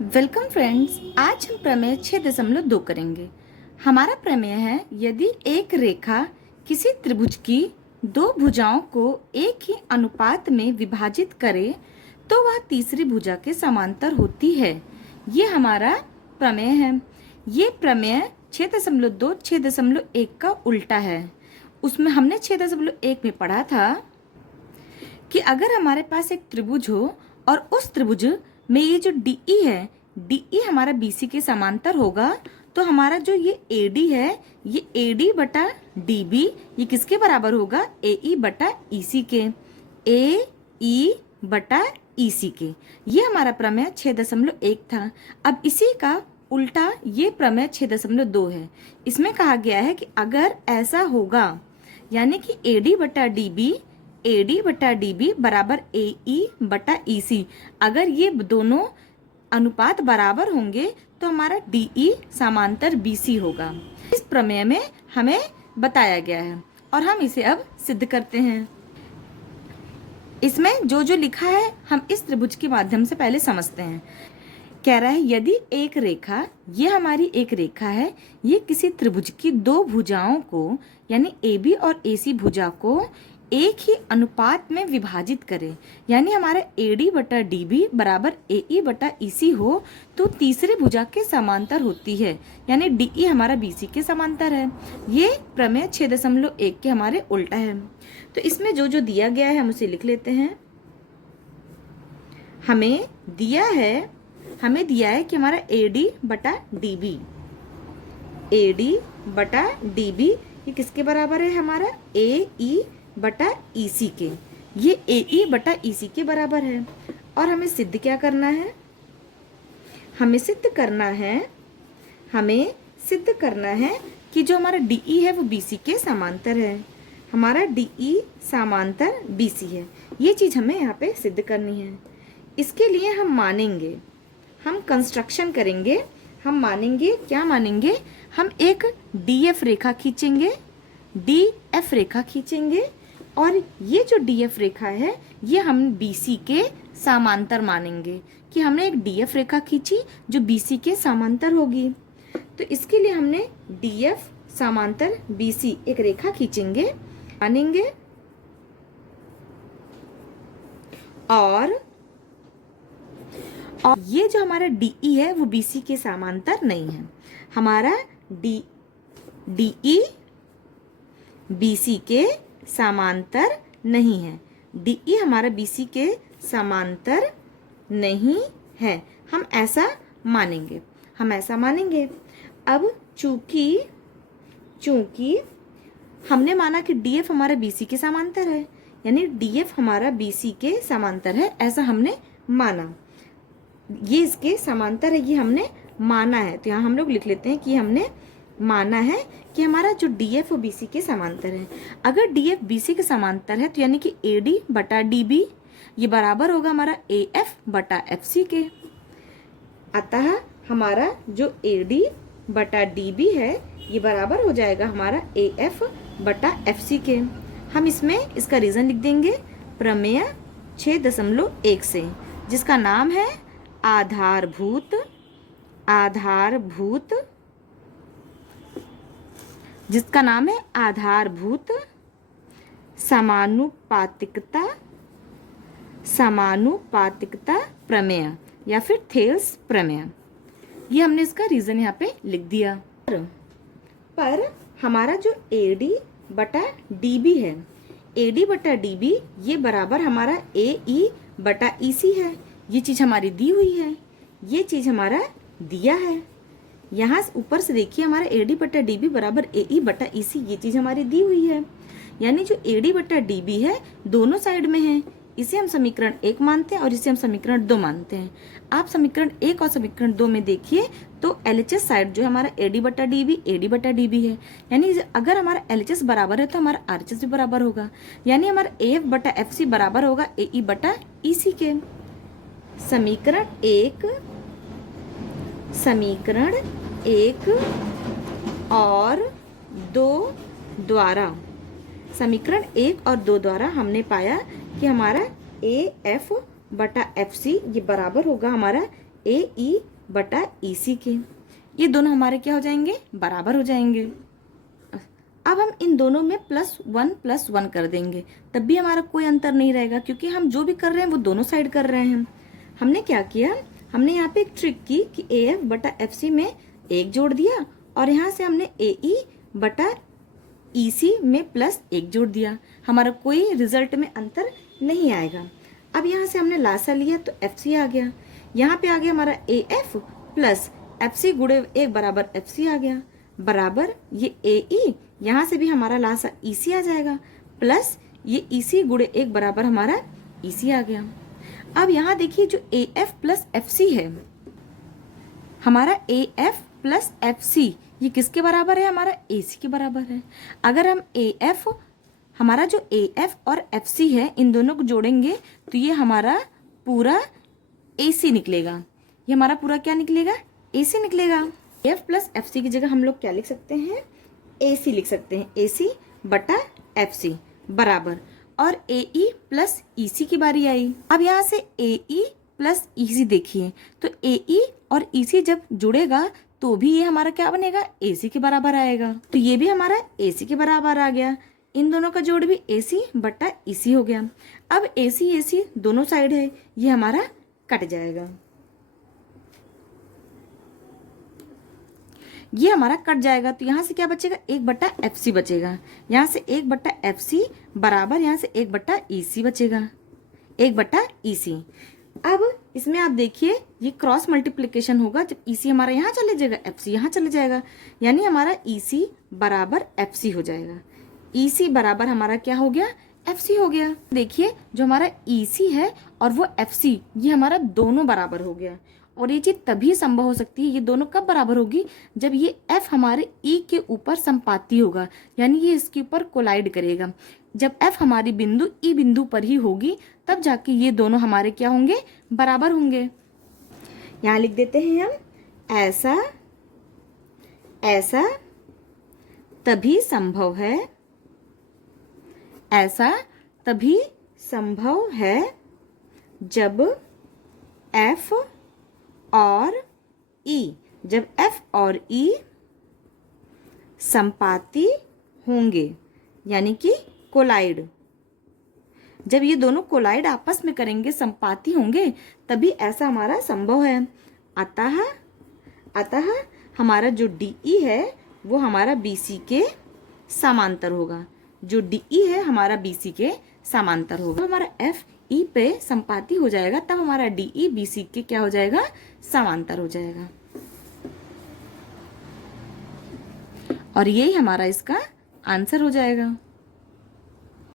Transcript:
Welcome friends, आज हम प्रमेय 6.2 करेंगे। हमारा प्रमेय है, यदि एक रेखा किसी त्रिभुज की दो भुजाओं को एक ही अनुपात में विभाजित करे तो वह तीसरी भुजा के समांतर होती है। ये हमारा प्रमेय है। ये प्रमेय 6.2 6.1 का उल्टा है। उसमें हमने 6.1 में पढ़ा था कि अगर हमारे पास एक त्रिभुज हो और उस त्रिभुज में ये जो DE है, DE हमारा BC के समांतर होगा, तो हमारा जो ये AD है, ये AD बटा DB ये किसके बराबर होगा? AE बटा EC के, AE बटा EC के। ये हमारा प्रमेय 6.1 था। अब इसी का उल्टा ये प्रमेय 6.2 है। इसमें कहा गया है कि अगर ऐसा होगा, यानी कि AD बटा DB बराबर AE बटा EC, अगर ये दोनों अनुपात बराबर होंगे तो हमारा DE समांतर BC होगा। इस प्रमेय में हमें बताया गया है और हम इसे अब सिद्ध करते हैं। इसमें जो जो लिखा है हम इस त्रिभुज के माध्यम से पहले समझते हैं। कह रहा है, यदि एक रेखा, ये हमारी एक रेखा है, ये किसी त्रिभुज की दो भुजाओं को यानी AB और AC भुजा को एक ही अनुपात में विभाजित करे, यानी हमारा AD बटा DB बराबर AE बटा EC हो तो तीसरी भुजा के समांतर होती है, यानी DE हमारा BC के समांतर है। ये प्रमेय 6.1 के हमारे उल्टा है। तो इसमें जो जो दिया गया है हम उसे लिख लेते हैं। हमें दिया है कि हमारा AD बटा DB ये किसके बराबर है? हमारा AE बटा EC के। ये AE बटा EC के बराबर है। और हमें सिद्ध क्या करना है? हमें सिद्ध करना है कि जो हमारा DE है वो BC के समांतर है। हमारा DE समांतर BC है। ये चीज़ हमें यहाँ पे सिद्ध करनी है। इसके लिए हम कंस्ट्रक्शन करेंगे। क्या मानेंगे? हम एक DF रेखा खींचेंगे और ये जो DF रेखा है ये हम BC के समांतर मानेंगे कि हमने एक DF रेखा खींची जो BC के समांतर होगी। तो इसके लिए हमने DF समांतर BC एक रेखा खींचेंगे, मानेंगे, और ये जो हमारा DE है वो BC के समांतर नहीं है। हमारा DE BC के समांतर नहीं है। DE हमारा BC के समांतर नहीं है। हम ऐसा मानेंगे। अब चूंकि हमने माना कि DF हमारा BC के समांतर है, यानी DF हमारा BC के समांतर है, ऐसा हमने माना। ये इसके समांतर है, ये हमने माना है। तो यहाँ हम लोग लिख लेते हैं कि हमने माना है कि हमारा जो DF वो BC के समांतर है। अगर DF BC के समांतर है तो यानी कि AD बटा DB ये बराबर होगा हमारा AF बटा FC के। अतः हमारा जो AD बटा DB है ये बराबर हो जाएगा हमारा AF बटा FC के। हम इसमें इसका रीज़न लिख देंगे प्रमेय 6.1 से, जिसका नाम है आधारभूत समानुपातिकता प्रमेय या फिर थेल्स प्रमेय। ये हमने इसका रीजन यहाँ पे लिख दिया। पर हमारा जो AD बटा DB है, AD बटा DB ये बराबर हमारा AE बटा EC है। ये चीज़ हमारी दी हुई है, ये चीज़ हमारा दिया है। यहाँ ऊपर से देखिए हमारा AD बटा DB बराबर AE बटा EC ये चीज़ हमारी दी हुई है। यानी जो AD बटा DB है दोनों साइड में है। इसे हम समीकरण 1 मानते हैं और इसे हम समीकरण 2 मानते हैं। आप समीकरण 1 और समीकरण 2 में देखिए तो LHS साइड जो है हमारा AD बटा DB है। यानी अगर हमारा LHS बराबर है तो हमारा RHS भी बराबर होगा, यानी हमारा AF बटा FC बराबर होगा AE बटा EC के। समीकरण 1 और 2 द्वारा हमने पाया कि हमारा AF बटा FC ये बराबर होगा हमारा AE बटा EC के। ये दोनों हमारे क्या हो जाएंगे, बराबर हो जाएंगे। अब हम इन दोनों में +1 कर देंगे, तब भी हमारा कोई अंतर नहीं रहेगा, क्योंकि हम जो भी कर रहे हैं वो दोनों साइड कर रहे हैं। हमने क्या किया, हमने यहाँ पे एक ट्रिक की कि AF बटा FC में 1 जोड़ दिया, और यहाँ से हमने AE बटा EC में +1 जोड़ दिया। हमारा कोई रिजल्ट में अंतर नहीं आएगा। अब यहाँ से हमने लासा लिया तो FC आ गया, यहाँ पे आ गया हमारा AF प्लस FC गुणे 1 बराबर FC आ गया, बराबर ये AE, यहाँ से भी हमारा लासा EC आ जाएगा, प्लस ये EC गुणे 1 बराबर हमारा EC आ गया। अब यहाँ देखिए जो AF प्लस FC है, हमारा AF प्लस FC ये किसके बराबर है, हमारा AC के बराबर है। अगर हम AF, हमारा जो AF और FC है, इन दोनों को जोड़ेंगे तो ये हमारा पूरा AC निकलेगा। ये हमारा पूरा क्या निकलेगा, AC निकलेगा। AF प्लस FC की जगह हम लोग क्या लिख सकते हैं, AC लिख सकते हैं, AC बटा FC बराबर, और AE प्लस EC की बारी आई। अब यहाँ से AE प्लस EC देखिए, तो AE और EC जब जुड़ेगा तो भी ये हमारा क्या बनेगा, AC के बराबर आएगा। तो ये भी हमारा AC के बराबर आ गया। इन दोनों का जोड़ भी AC बटा EC हो गया। अब AC दोनों साइड है, ये हमारा कट जाएगा, ये हमारा कट जाएगा। तो यहाँ से क्या बचेगा, 1 बटा FC बचेगा। यहाँ से 1 बटा FC बराबर, यहाँ से 1 बटा EC बचेगा, 1 बटा EC। अब इसमें आप देखिए ये क्रॉस मल्टीप्लिकेशन होगा, जब EC हमारा यहाँ चले जाएगा, FC यहाँ चले जाएगा, यानी हमारा EC बराबर FC हो जाएगा। EC बराबर हमारा क्या हो गया, FC हो गया। देखिए जो हमारा EC है और वो FC, ये हमारा दोनों बराबर हो गया। और ये चीज़ तभी संभव हो सकती है, ये दोनों कब बराबर होगी, जब ये F हमारे E के ऊपर संपाती होगा, यानी ये इसके ऊपर कोलाइड करेगा। जब F हमारी बिंदु E बिंदु पर ही होगी, तब जाके ये दोनों हमारे क्या होंगे, बराबर होंगे। यहाँ लिख देते हैं हम, ऐसा तभी संभव है, ऐसा तभी संभव है जब F और E, जब F और E संपाती होंगे, यानी कि कोलाइड। जब ये दोनों कोलाइड आपस में करेंगे, संपाती होंगे, तभी ऐसा हमारा संभव है। अतः हमारा जो DE है वो हमारा BC के समांतर होगा, जो DE है हमारा BC के समांतर होगा। तो हमारा FE पे संपाती हो जाएगा, तब हमारा DE BC के क्या हो जाएगा, समांतर हो जाएगा। और यही हमारा इसका आंसर हो जाएगा।